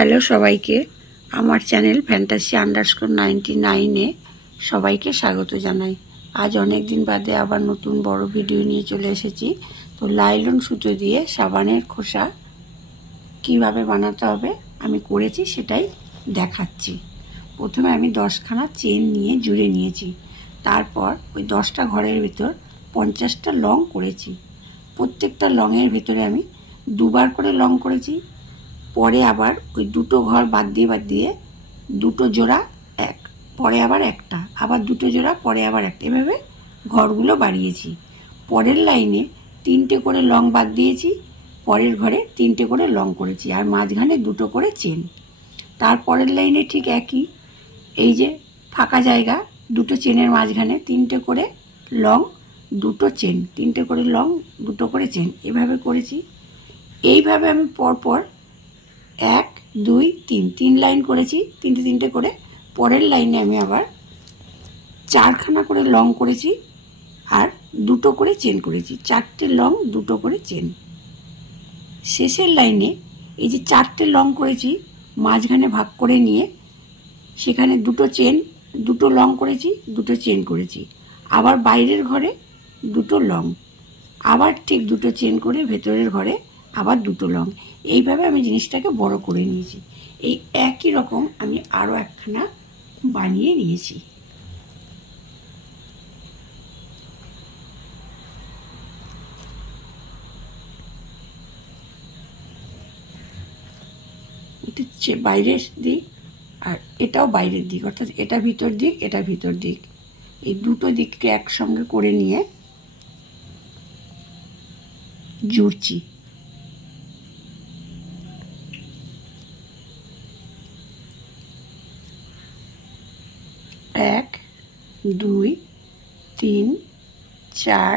Hello সবাইকে, আমার channel fantasy_99 সবাইকে স্বাগত জানাই। আজ অনেক দিন বাদে আবার নতুন বড় ভিডিও নিয়ে চলে এসেছি। তো লাইলন সুতো দিয়ে সাবানের খোসা কিভাবে বানাতে হবে আমি করেছি, সেটাই দেখাচ্ছি। প্রথমে আমি 10খানা চেন নিয়ে জুড়ে নিয়েছি। তারপর ওই 10টা ঘরের ভিতর 50টা লং করেছি। প্রত্যেকটা লংয়ের ভিতরে আমি দুবার করে লং করেছি। পরে আবার ওই দুটো ঘর বাদ দিয়ে দুটো জোড়া এক, পরে আবার একটা, আবার দুটো জোড়া, পরে আবার একটা, এভাবে ঘরগুলো বাড়িয়েছি। পরের লাইনে 3টে করে লং বাদ দিয়েছি, পরের ঘরে 3টে করে লং করেছি, আর মাঝখানে দুটো করে চেন। তারপরের লাইনে ঠিক একই, এই যে ফাঁকা জায়গা, দুটো চেনের মাঝখানে 3টে করে লং, দুটো চেন, 3টে করে লং, দুটো করে চেন, এভাবে করেছি। এইভাবে আমি পরপর 1 2 3 লাইন করেছি, 3টে করে। পরের লাইনে আমি আবার 4খানা করে লং করেছি আর দুটো করে চেন করেছি, 4টে লং, দুটো করে চেন। শেষের লাইনে এই যে 4টে লং করেছি, মাঝখানে ভাগ করে নিয়ে সেখানে দুটো চেন, দুটো লং করেছি, দুটো চেন করেছি। আবার বাইরের ঘরে দুটো লং, আবার ঠিক দুটো চেন করে ভেতরের ঘরে আবার দুটো লং। এইভাবে আমি জিনিসটাকে বড় করে নিয়েছি। এই একই রকম আমি আরও একখানা বানিয়ে নিয়েছি। এটা হচ্ছে বাইরের দিক আর এটাও বাইরের দিক, অর্থাৎ এটা ভিতর দিক, এটা ভিতর দিক। এই দুটো দিককে একসঙ্গে করে নিয়ে জুড়ছি। এক, 2 3 4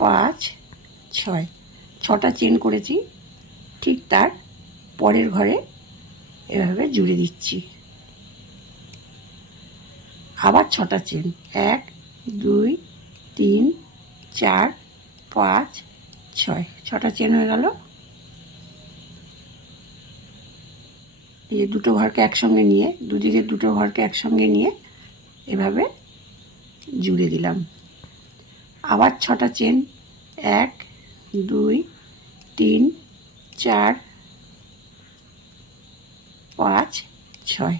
5 6, 6টা চেন করেছি। ঠিক তার পরের ঘরে এভাবে জুড়ে দিচ্ছি। আবার 6টা চেন, 1 2 3 4 5 6, 6টা চেন হয়ে গেল। এই যে দুটো ঘরকে একসঙ্গে নিয়ে, দুদিকে দুটো ঘরকে একসঙ্গে নিয়ে এভাবে জুড়ে দিলাম। আবার 6টা চেন, 1 2 3 4 5 6,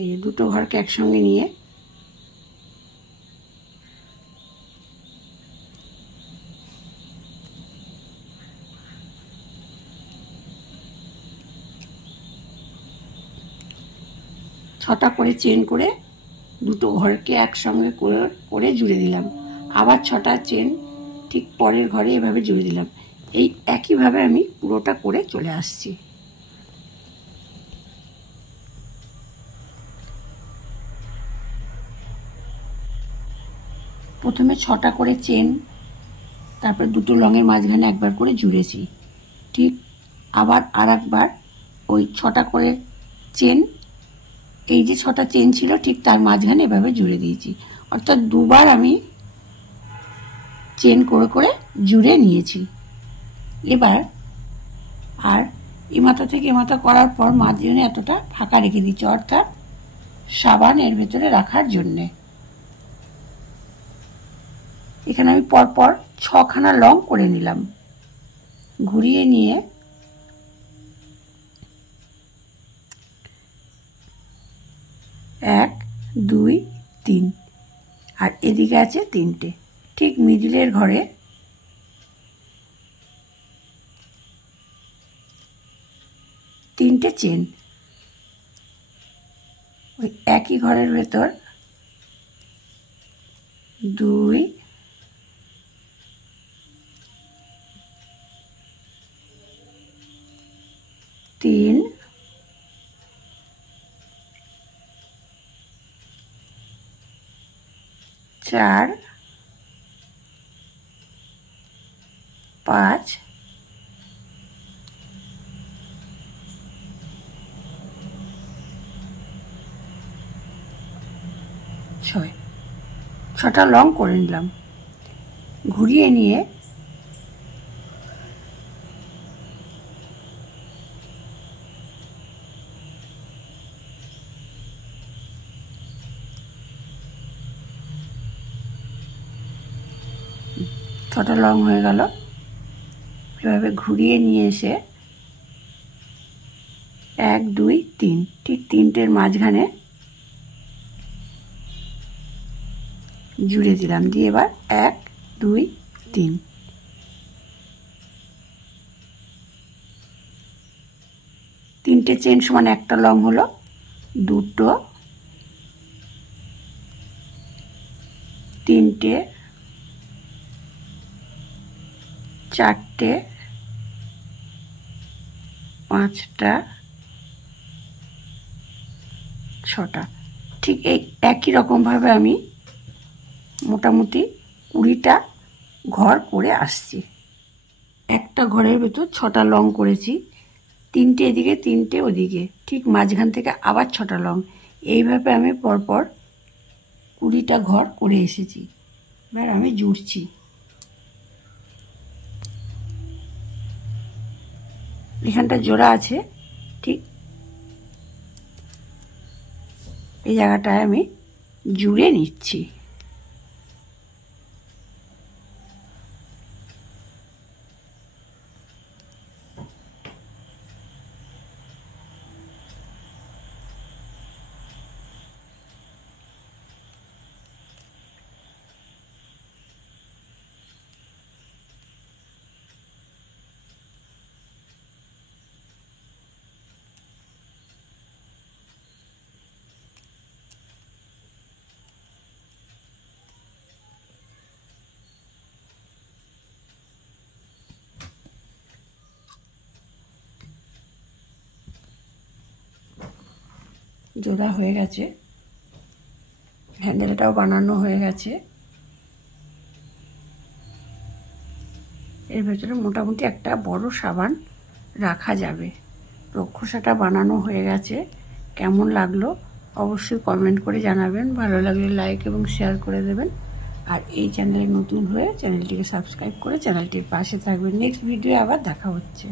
এই যে দুটো ঘরকে একসঙ্গে নিয়ে ছটা করে চেন করে দুটো ঘরকে একসঙ্গে করে জুড়ে দিলাম। আবার 6টা চেন ঠিক পরের ঘরে এভাবে জুড়ে দিলাম। এই একইভাবে আমি পুরোটা করে চলে আসছি। প্রথমে 6টা করে চেন, তারপর দুটো লংয়ের মাঝখানে একবার করে জুড়েছি। ঠিক আবার আর একবার ওই 6টা করে চেন, এই যে 6টা চেন ছিল ঠিক তার মাঝখানে এভাবে জুড়ে দিয়েছি। অর্থাৎ দুবার আমি চেন করে করে জুড়ে নিয়েছি। এবার আর এ মাথা থেকে এ মাথা করার পর মাঝখানে এতটা ফাঁকা রেখে দিচ্ছি, অর্থাৎ সাবান এর ভেতরে রাখার জন্যে। এখানে আমি পরপর 6খানা লং করে নিলাম। ঘুরিয়ে নিয়ে 1 2 3, আর এদিকে আছে 3টে। ঠিক মিডিলের ঘরে তিনটে চেন, ওই একই ঘরের ভেতর 2 3 4 5 6, 6টা লং করে নিলাম। ঘুরিয়ে নিয়ে 6টা লং হয়ে গেল। এভাবে ঘুরিয়ে নিয়ে এসে 1 2 3 ঠিক 3টের মাঝখানে জুড়ে দিলাম, দিয়ে এবার 1 2 3 3টে চেন সমান একটা লং হলো, 2টো 3টে 4টে 5টা 6টা। ঠিক এই একই রকমভাবে আমি মোটামুটি 20টা ঘর করে আসছি। একটা ঘরের ভেতর 6টা লং করেছি, 3টে এদিকে 3টে ওদিকে, ঠিক মাঝখান থেকে আবার 6টা লং। এইভাবে আমি পরপর 20টা ঘর করে এসেছি। এবার আমি জুড়ছি। এখানটা জোড়া আছে, ঠিক এই জায়গাটায় আমি জুড়ে নিচ্ছি। জোড়া হয়ে গেছে, হ্যান্ডেলটাও বানানো হয়ে গেছে। এর ভেতরে মোটামুটি একটা বড় সাবান রাখা যাবে। রক্ষসাটা বানানো হয়ে গেছে। কেমন লাগলো অবশ্যই কমেন্ট করে জানাবেন, ভালো লাগলে লাইক এবং শেয়ার করে দেবেন। আর এই চ্যানেলে নতুন হয়ে চ্যানেলটিকে সাবস্ক্রাইব করে চ্যানেলটির পাশে থাকবেন। নেক্সট ভিডিও আবার দেখা হচ্ছে।